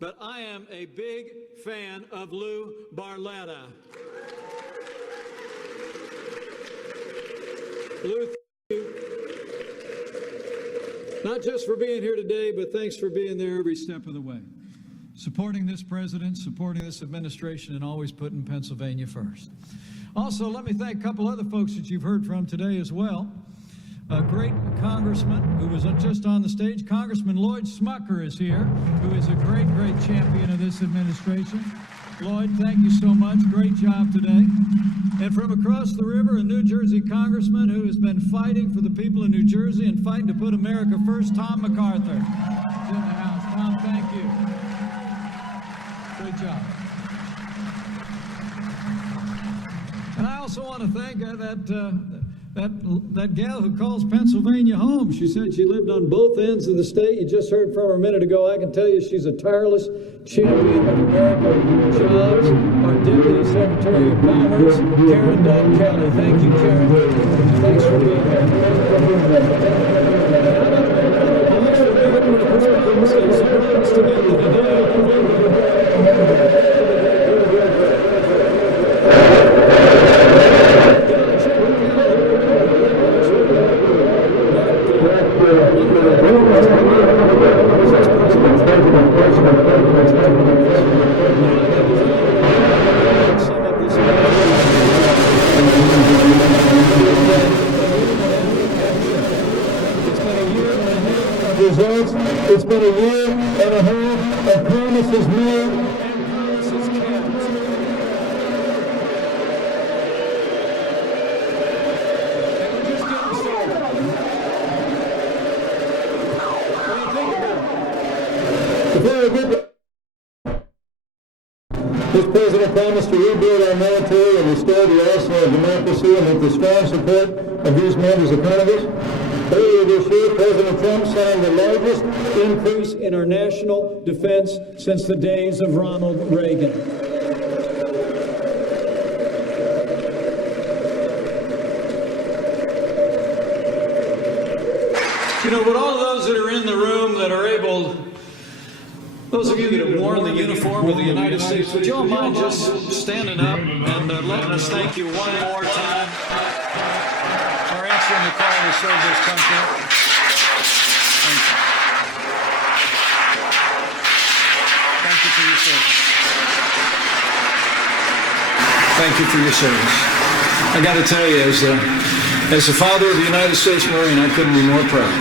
but I am a big fan of Lou Barletta. Lou, thank you. Not just for being here today, but thanks for being there every step of the way. Supporting this president, supporting this administration, and always putting Pennsylvania first. Also, let me thank a couple other folks that you've heard from today as well. A great congressman who was just on the stage, Congressman Lloyd Smucker is here, who is a great, great champion of this administration. Lloyd, thank you so much. Great job today. And from across the river, a New Jersey congressman who has been fighting for the people of New Jersey and fighting to put America first, Tom MacArthur. He's in the house. Tom, thank you. Great job. And I also want to thank that gal who calls Pennsylvania home. She said she lived on both ends of the state. You just heard from her a minute ago. I can tell you she's a tireless champion of American jobs. Our Deputy Secretary of Commerce, Karen Dunn Kelly. Thank you, Karen. Thanks for being It's been a year and a half of promises made and promises kept. And we're just getting started. What do you think about it? Before I get this president promised to rebuild our military and restore the arsenal of democracy, and with the strong support of these members of Congress, earlier this year, President Trump signed the largest increase in our national defense since the days of Ronald Reagan. You know, but all of those that are in the room that are able, those of you that have worn the uniform of the United States, would you all mind just standing up and letting us thank you one more time? In the call to serve this country. Thank you. Thank you for your service. Thank you for your service. I got to tell you, as the father of the United States Marine, I couldn't be more proud.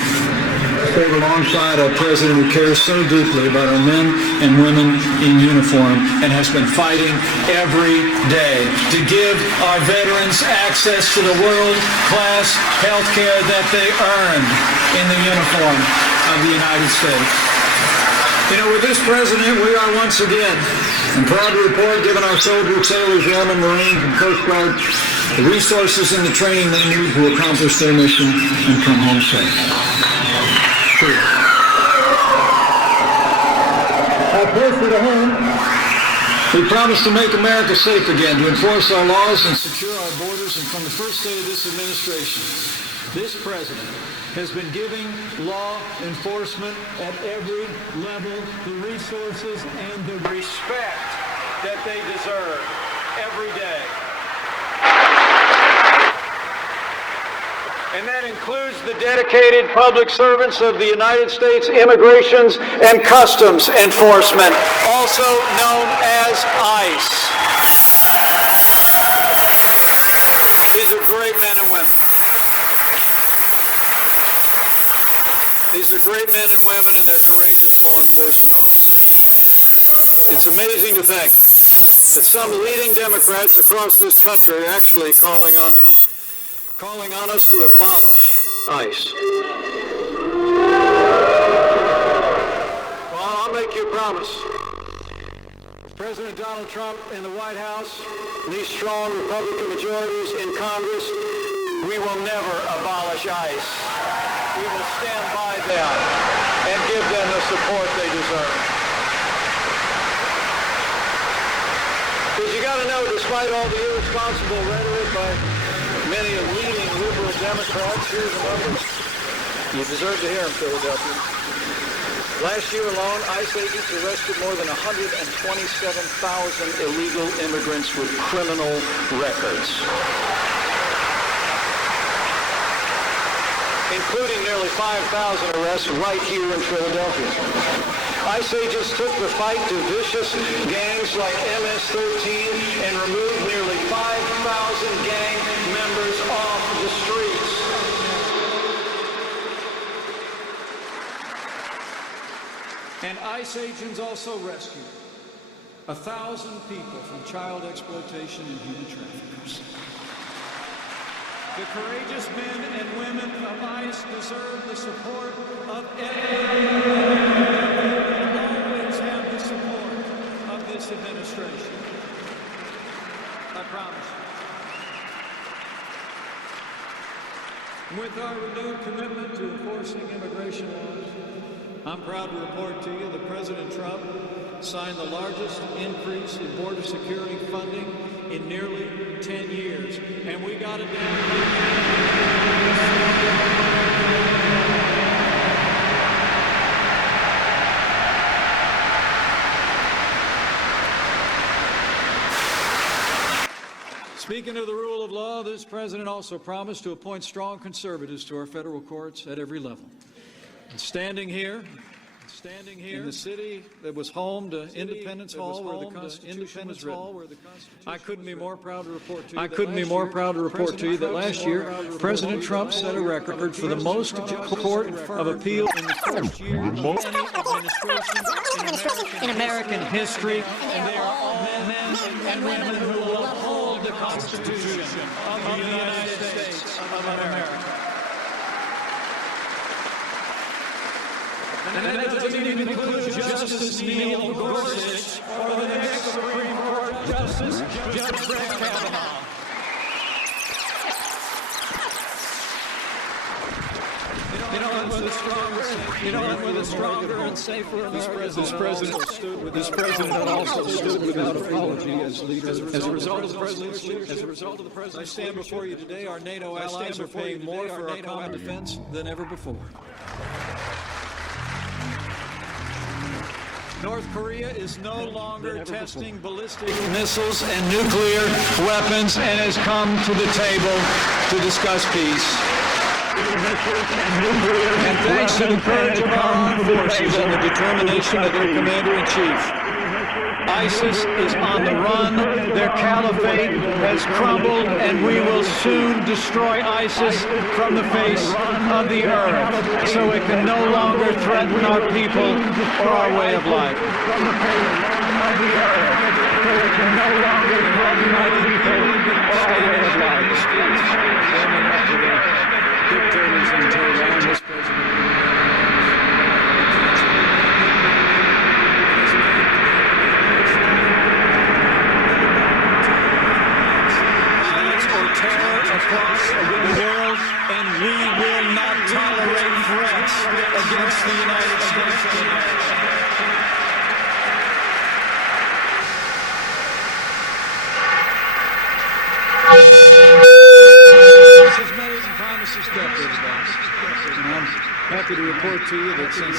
Serve alongside a president who cares so deeply about our men and women in uniform and has been fighting every day to give our veterans access to the world-class health care that they earned in the uniform of the United States. You know, with this president, we are once again, I'm proud to report, giving our soldiers, sailors, airmen, Marines, and Coast Guard the resources and the training they need to accomplish their mission and come home safe. True. Closer to home, we promise to make America safe again, to enforce our laws and secure our borders. And from the first day of this administration, this president has been giving law enforcement at every level the resources and the respect that they deserve every day. And that includes the dedicated public servants of the United States Immigrations and Customs Enforcement, also known as ICE. These are great men and women. These are great men and women, and they're courageous law enforcement officers. It's amazing to think that some leading Democrats across this country are actually calling on us to abolish ICE. Well, I'll make you a promise. With President Donald Trump in the White House, and these strong Republican majorities in Congress, we will never abolish ICE. We will stand by them and give them the support they deserve. Because you got to know, despite all the irresponsible rhetoric by many of leading liberal Democrats, here's the numbers. You deserve to hear them, Philadelphia. Last year alone, ICE agents arrested more than 127,000 illegal immigrants with criminal records, including nearly 5,000 arrests right here in Philadelphia. ICE agents took the fight to vicious gangs like MS-13 and removed nearly 5,000 gang members off the streets. And ICE agents also rescued 1,000 people from child exploitation and human traffickers. The courageous men and women of ICE deserve the support of everyone. Always have the support of this administration. I promise you. With our renewed commitment to enforcing immigration laws, I'm proud to report to you that President Trump signed the largest increase in border security funding in nearly 10 years, and we got it down. Speaking of the rule of law, this president also promised to appoint strong conservatives to our federal courts at every level. And standing here in the city that was home to Independence Hall, where the Constitution was written, I couldn't be more proud to report to you that last year, President Trump set a record for the most court of appeal in the first year of any administration in American history, and they are all men and women who will uphold the Constitution of the United States of America. And that doesn't even include Justice Neil Gorsuch or the next Supreme Court Justice, Judge Brett Kavanaugh. You know, with a stronger and safer America. This president also stood without apology as leader. As a result of the president's leadership, I stand before you today. Our NATO allies are paying more for our common defense than ever before. North Korea is no longer testing ballistic missiles and nuclear weapons and has come to the table to discuss peace. And thanks to the courage of our armed forces and the determination of their commander-in-chief, ISIS is on the run, their caliphate has crumbled, and we will soon destroy ISIS from the face of the earth, so it can no longer threaten our people or our way of life. Dictators in Tehran, this president. Across the world, and we will not tolerate threats against the United States of America. This is made and promises kept, everybody. And I'm happy to report to you that since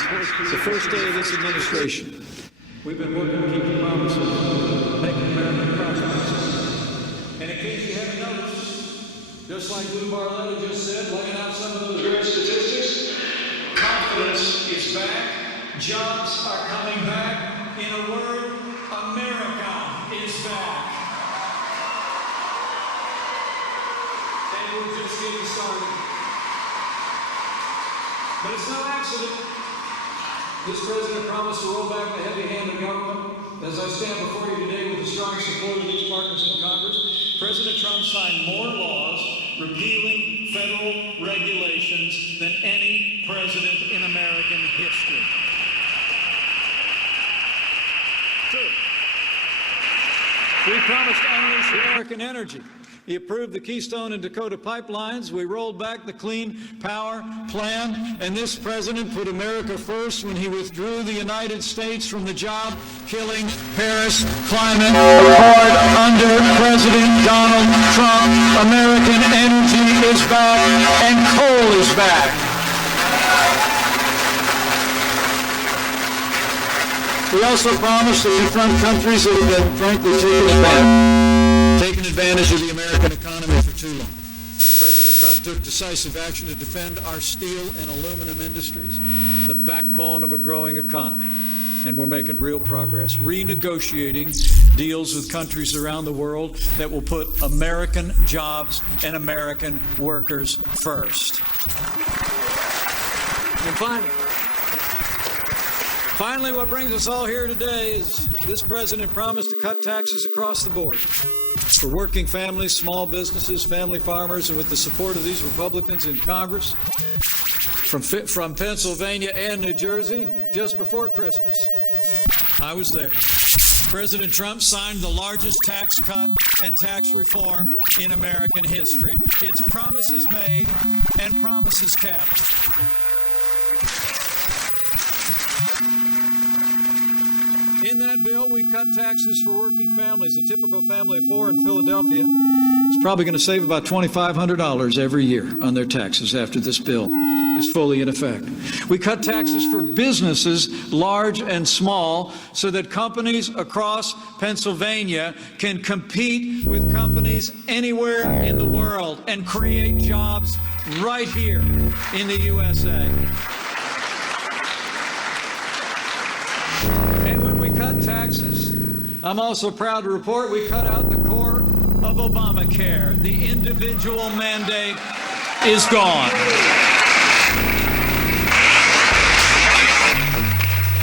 the first day of this administration, we've been working to keep the promises, making America prosperous. And in case you haven't noticed, just like Lou Barletta just said, laying out some of those great statistics, confidence is back, jobs are coming back. In a word, America is back. And we're just getting started. But it's no accident. This president promised to roll back the heavy hand of government. As I stand before you today with the strong support of these partners in Congress, President Trump signed more laws repealing federal regulations than any president in American history. True. We promised to unleash American energy. He approved the Keystone and Dakota pipelines. We rolled back the Clean Power Plan. And this president put America first when he withdrew the United States from the job-killing Paris Climate Accord under President Donald Trump. American energy is back and coal is back. We also promised to confront countries that have been, frankly, taking advantage of the American economy for too long. President Trump took decisive action to defend our steel and aluminum industries, the backbone of a growing economy. And we're making real progress, renegotiating deals with countries around the world that will put American jobs and American workers first. And finally, what brings us all here today is this president promised to cut taxes across the board for working families, small businesses, family farmers, and with the support of these Republicans in Congress from Pennsylvania and New Jersey just before Christmas. I was there. President Trump signed the largest tax cut and tax reform in American history. It's promises made and promises kept. In that bill, we cut taxes for working families. A typical family of four in Philadelphia is probably going to save about $2,500 every year on their taxes after this bill is fully in effect. We cut taxes for businesses, large and small, so that companies across Pennsylvania can compete with companies anywhere in the world and create jobs right here in the USA. Cut taxes. I'm also proud to report we cut out the core of Obamacare. The individual mandate is gone.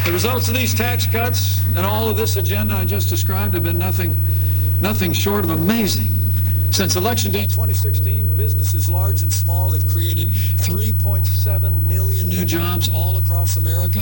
The results of these tax cuts and all of this agenda I just described have been nothing short of amazing. Since Election Day 2016, businesses large and small have created 3.7 million new jobs all across America,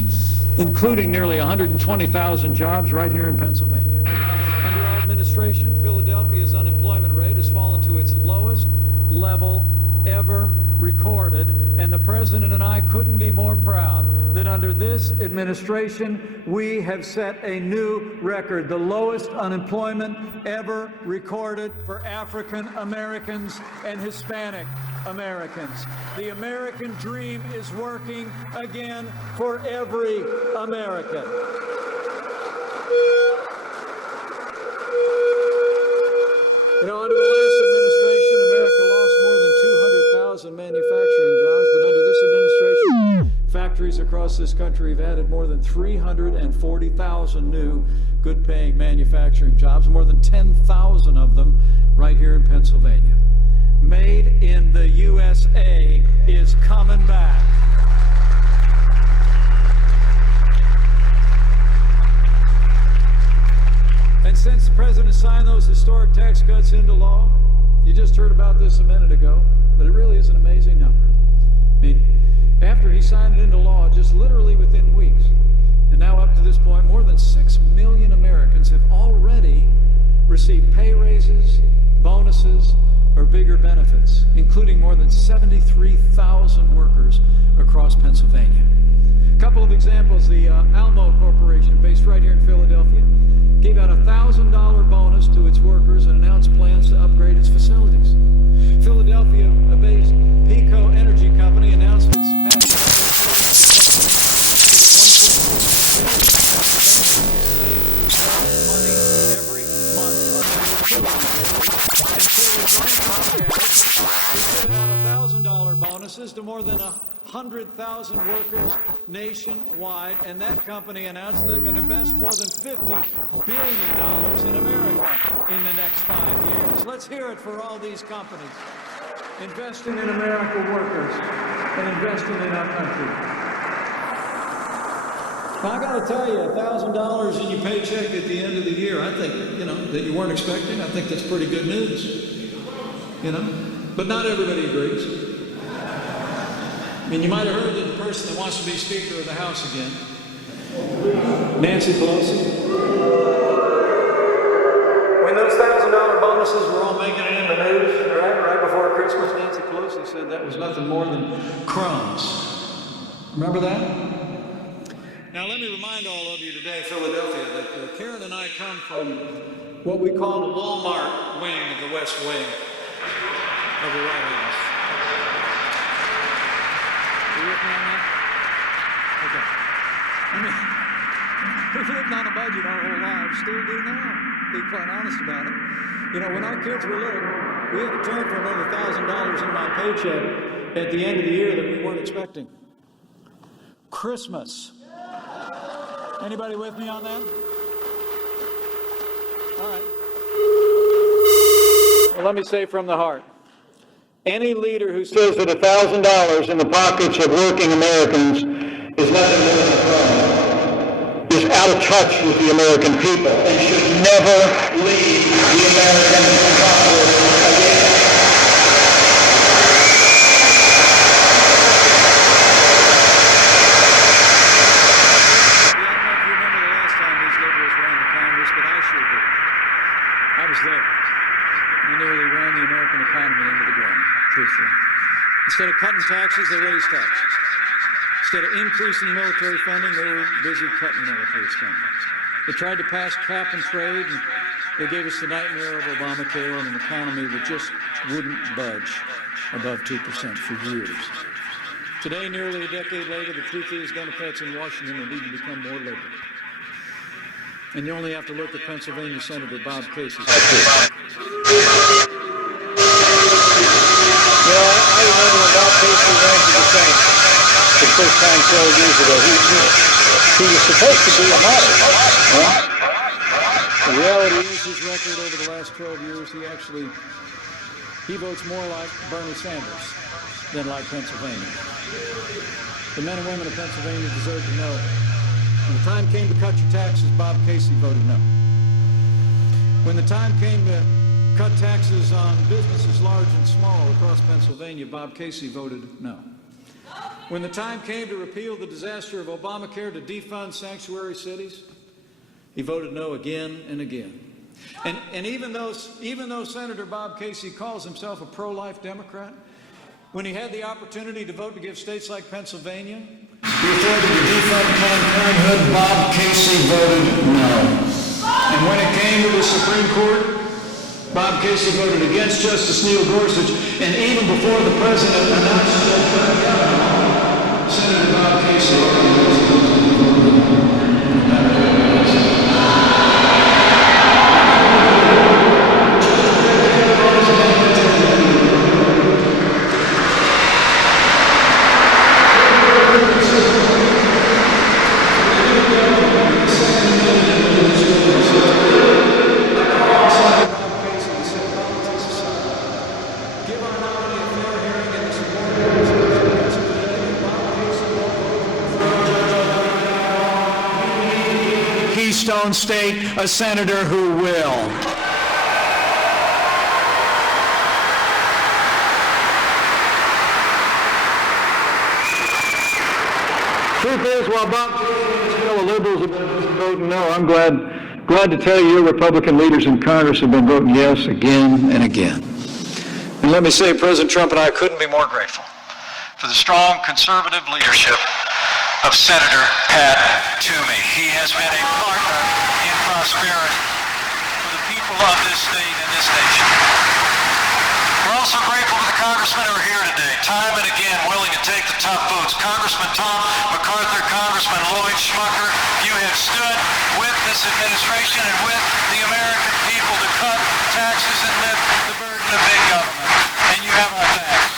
including nearly 120,000 jobs right here in Pennsylvania. Under our administration, Philadelphia's unemployment rate has fallen to its lowest level ever recorded, and the President and I couldn't be more proud that under this administration, we have set a new record, the lowest unemployment ever recorded for African Americans and Hispanic Americans. The American dream is working again for every American. You know, under the last administration, America lost more than 200,000 manufacturing jobs, but under this administration, factories across this country have added more than 340,000 new good-paying manufacturing jobs, more than 10,000 of them right here in Pennsylvania. Made in the USA is coming back. And since the President signed those historic tax cuts into law, you just heard about this a minute ago, but it really is an amazing number. I mean, after he signed it into law, just literally within weeks, and now up to this point, more than 6 million Americans have already received pay raises, bonuses, or bigger benefits, including more than 73,000 workers across Pennsylvania. A couple of examples, the Almo Corporation, based right here in Philadelphia, gave out a $1,000 bonus to its workers and announced plans to upgrade its facilities. Philadelphia-based Pico Energy Company announced its $1,000 bonuses to more than 100,000 workers nationwide, and that company announced they're going to invest more than $50 billion in America in the next 5 years. Let's hear it for all these companies investing in American workers and investing in our country. I got to tell you, $1,000 in your paycheck at the end of the year, I think, that you weren't expecting, I think that's pretty good news. But not everybody agrees. I mean, you might have heard that the person that wants to be Speaker of the House again, Nancy Pelosi, when those $1,000 bonuses were all making it in the news, right before Christmas, Nancy Pelosi said that was nothing more than crumbs. Remember that? Now, let me remind all of you today, Philadelphia, that Karen and I come from what we call the Walmart wing of the West Wing of the White House. Are you with me on that? Okay. We've lived on a budget our whole lives, still do now, to be quite honest about it. You know, when our kids were little, we had to turn for another $1,000 in my paycheck at the end of the year that we weren't expecting. Christmas. Anybody with me on that? All right. Well, let me say from the heart. Any leader who says that $1,000 in the pockets of working Americans is nothing more than a fraud is out of touch with the American people and should never lead the American Congress again. Instead of cutting taxes, they raised taxes. Instead of increasing military funding, they were busy cutting military spending. They tried to pass cap and trade, and they gave us the nightmare of Obamacare and an economy that just wouldn't budge above 2% for years. Today, nearly a decade later, the truth is Democrats in Washington are needing to become more liberal. And you only have to look at Pennsylvania Senator Bob Casey. You know, I remember when Bob Casey ran for the Senate the first time 12 years ago. He was supposed to be a model. The reality is his record over the last 12 years, he votes more like Bernie Sanders than like Pennsylvania. The men and women of Pennsylvania deserve to know. When the time came to cut your taxes, Bob Casey voted no. When the time came to cut taxes on businesses large and small across Pennsylvania, Bob Casey voted no. When the time came to repeal the disaster of Obamacare to defund sanctuary cities, he voted no again and again. And even though Senator Bob Casey calls himself a pro-life Democrat, when he had the opportunity to vote to give states like Pennsylvania the authority to defund Planned Parenthood, Bob Casey voted no. And when it came to the Supreme Court, Bob Casey voted against Justice Neil Gorsuch, and even before the president announced that Senator Bob Casey Keystone State, a senator who will. Truth is, while Bob Casey's fellow liberals have been voting no, I'm glad to tell you Republican leaders in Congress have been voting yes again and again. And let me say, President Trump and I couldn't be more grateful for the strong conservative leadership of Senator Pat Toomey. He has been a partner in prosperity for the people of this state and this nation. We're also grateful to the congressmen who are here today, time and again willing to take the tough votes. Congressman Tom MacArthur, Congressman Lloyd Schmucker, you have stood with this administration and with the American people to cut taxes and lift the burden of big government. And you have our thanks.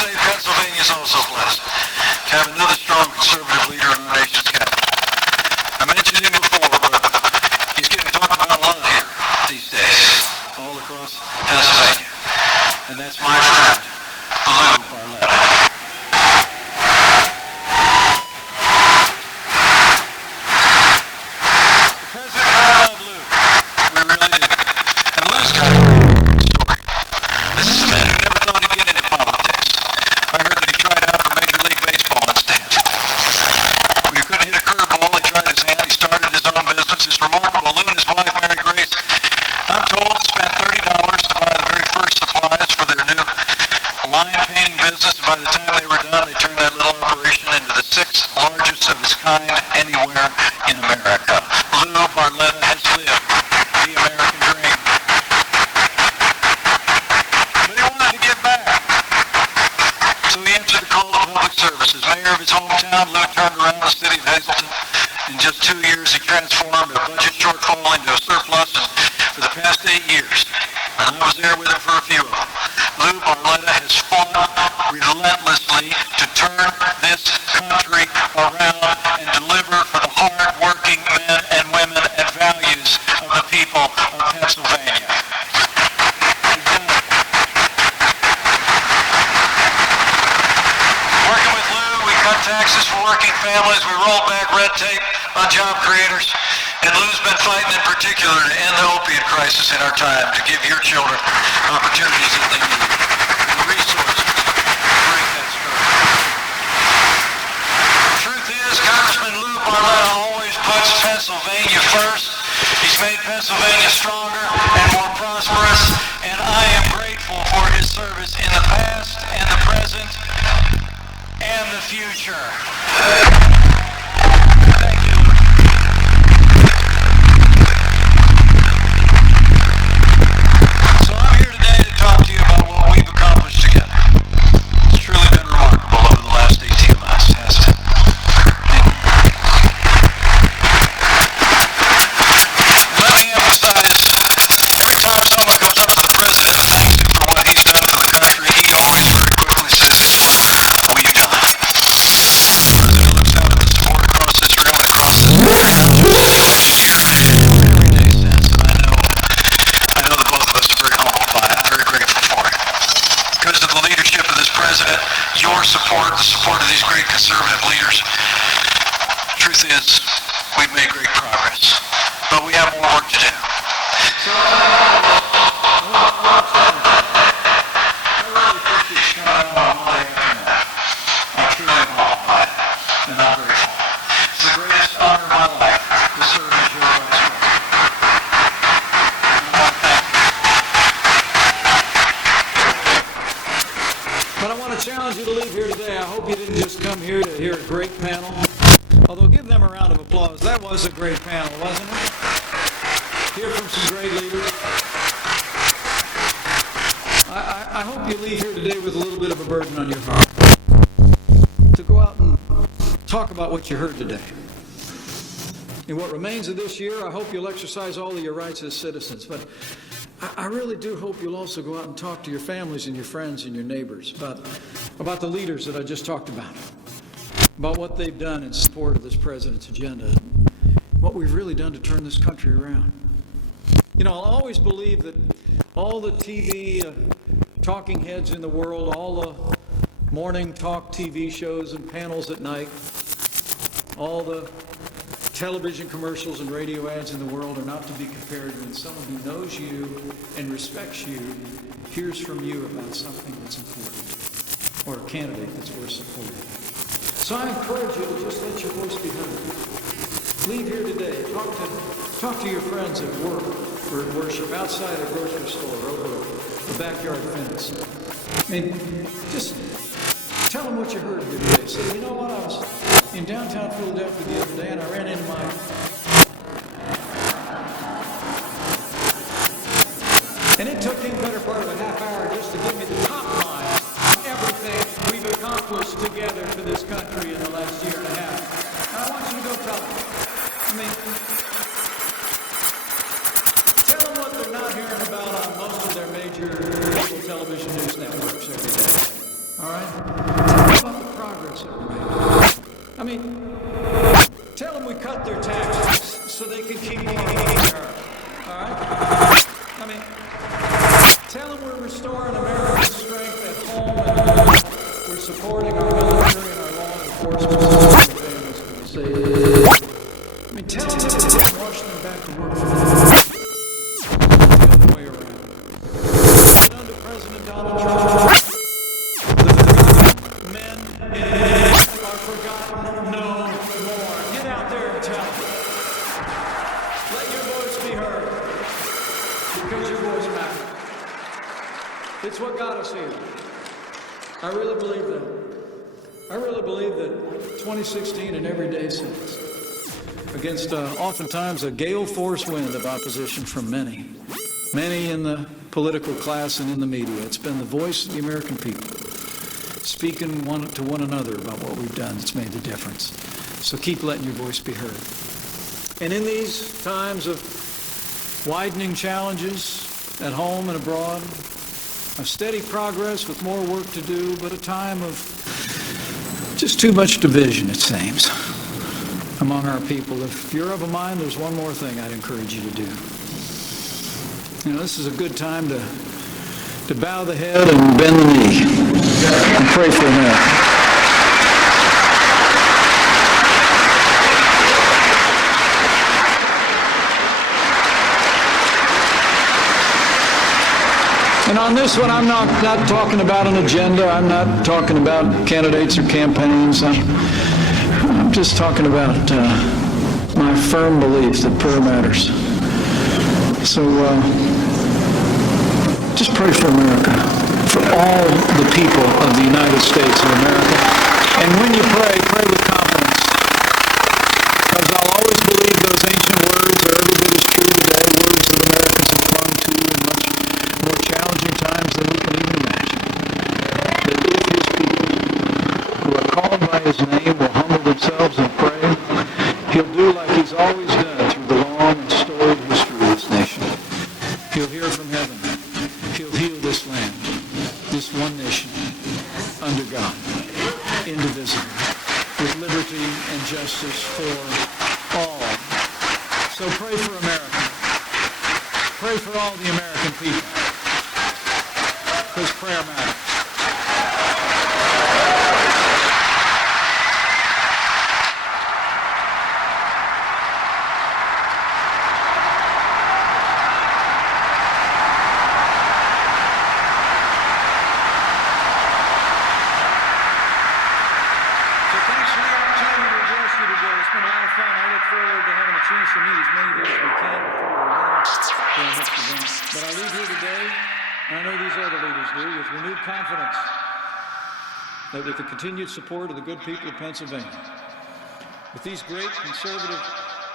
Pennsylvania is also blessed to have another strong conservative leader in our nation's capital. I mentioned him before, but he's getting talked about a lot here these days, all across Pennsylvania. And that's my friend, Lou Barletta. The president and I love Lou. We really do. And Lou's got a great story. This is a man who never thought he'd get into politics. I heard that he tried out for Major League Baseball instead. When he couldn't hit a curveball, he tried his hand. He started his own business. It's remarkable. Lou and his wife, Mary Grace, I'm told, spent $30 to buy the very first supplies for their new line painting business. And by the time they were done, they turned that little operation into the 6th largest of its kind anywhere in America. Lou Barletta has lived the American dream. But he wanted to give back. So he answered the call to public service as mayor mayor of his hometown, Lou turned around the city of Hazleton. In just 2 years, he transformed a budget shortfall into a surplus, and for the past 8 years, and I was there with him for a few of them, Lou Barletta has fought relentlessly to turn this country around and deliver for the hard-working men and women and values of the people of Pennsylvania. Working with Lou, we cut taxes for working families, we rolled back red tape on job creators, and Lou's been fighting in particular to end the opiate crisis in our time, to give your children opportunities that they need, and the resources to break that struggle. The truth is, Congressman Lou Barletta always puts Pennsylvania first. He's made Pennsylvania stronger and more prosperous, and I am grateful for his service in the past and the present and the future. Thank you. So I'm here today to talk to you about what we've accomplished together. It's truly been remarkable over the last 18 months, hasn't it? Let me emphasize, every time someone comes up to the president and thanks him for what he's done for the country, he always very quickly says, "We've done." The president looks out at the support across this room and across this every day since, and I know that both of us are very humbled by it, very grateful for it. Because of the leadership of this president, your support, the support of these great conservative leaders, truth is, we've made great progress, but we have more work to do. So, I really appreciate you coming out on Monday afternoon. I'm truly humbled by it, and I'm grateful. It's the greatest honor of my life to serve as your vice president. I want to thank you. But I want to challenge you to leave here today. I hope you didn't just come here to hear a great panel. Although, give them a round of applause. That was a great panel, wasn't it? Hear from some great leaders. I hope you leave here today with a little bit of a burden on your heart to go out and talk about what you heard today. In what remains of this year, I hope you'll exercise all of your rights as citizens. But I really do hope you'll also go out and talk to your families and your friends and your neighbors about the leaders that I just talked about what they've done in support of this president's agenda, what we've really done to turn this country around. You know, I'll always believe that all the TV talking heads in the world, all the morning talk TV shows and panels at night, all the television commercials and radio ads in the world are not to be compared when someone who knows you and respects you hears from you about something that's important or a candidate that's worth supporting. So I encourage you to just let your voice be heard. Leave here today. Talk to your friends at work or at worship, outside a grocery store, over a backyard fence. I mean, just tell them what you heard here today. Say, you know what, I was in downtown Philadelphia the other day and I ran into Mike. And it took him better part of a half hour just to give me the top line on everything we've accomplished together for this country in the last year and a half. And I want you to go tell them. I mean, tell them what they're not hearing about on most of their major cable television news networks every day. All right? Tell them about the progress that we're making. I mean, tell them we cut their taxes so they can keep eating America. All right? I mean, tell them we're restoring American strength at home and we're supporting our military and our law enforcement families. I mean, tell them to wash them back to work for them. The other way around. Get under President Donald Trump. The men are forgotten no more. Get out there and tell them. Let your voice be heard. Because your voice matters. It's what got us here. I really believe that. I really believe that 2016 and every day since, against oftentimes a gale force wind of opposition from many in the political class and in the media, it's been the voice of the American people. speaking to one another about what we've done that's made the difference. So keep letting your voice be heard. And in these times of widening challenges at home and abroad, of steady progress with more work to do, but a time of just too much division, it seems, among our people. If you're of a mind, there's one more thing I'd encourage you to do. You know, this is a good time to bow the head and bend the knee and pray for America. And on this one, I'm not talking about an agenda. I'm not talking about candidates or campaigns. I'm just talking about my firm belief that prayer matters. So just pray for America, for all the people of the United States of America. And when you pray, pray with confidence. Because I'll always believe those ancient words are every bit as true today, words that Americans have clung to in much more challenging times than we can even imagine. That if his people who are called by his name will humble themselves and pray, he'll do like he's always done through the long and storied history of this nation. He'll hear from heaven. He'll heal this land, this one nation, under God, indivisible, with liberty and justice for all. So pray for America. Pray for all the American people. Because prayer matters. To meet as many of you as we can before the last event. But I leave here today, and I know these other leaders do, with renewed confidence that with the continued support of the good people of Pennsylvania, with these great conservative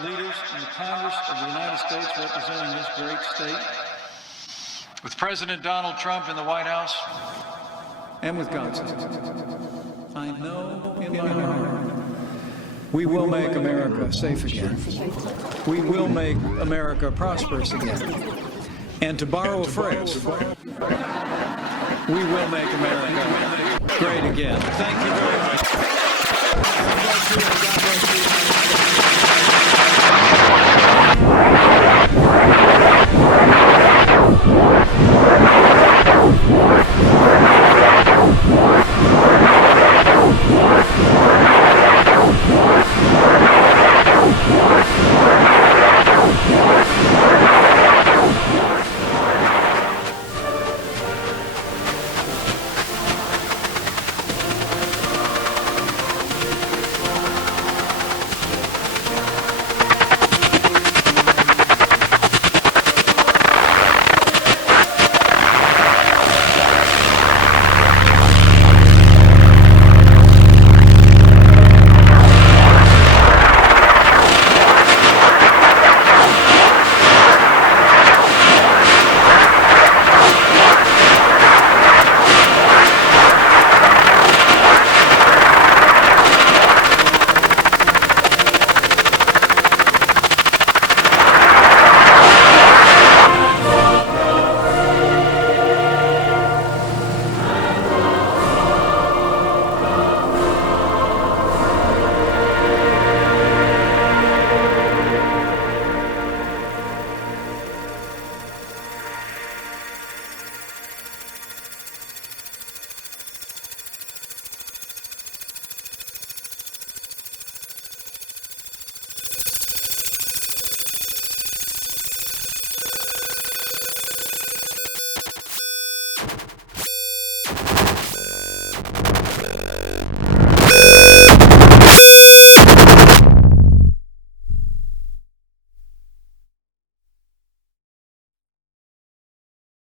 leaders in the Congress of the United States representing this great state, with President Donald Trump in the White House, and with God's help, I know in my heart we will make America safe again. We will make America prosperous again. And to borrow a phrase, we will make America great again. Thank you very much.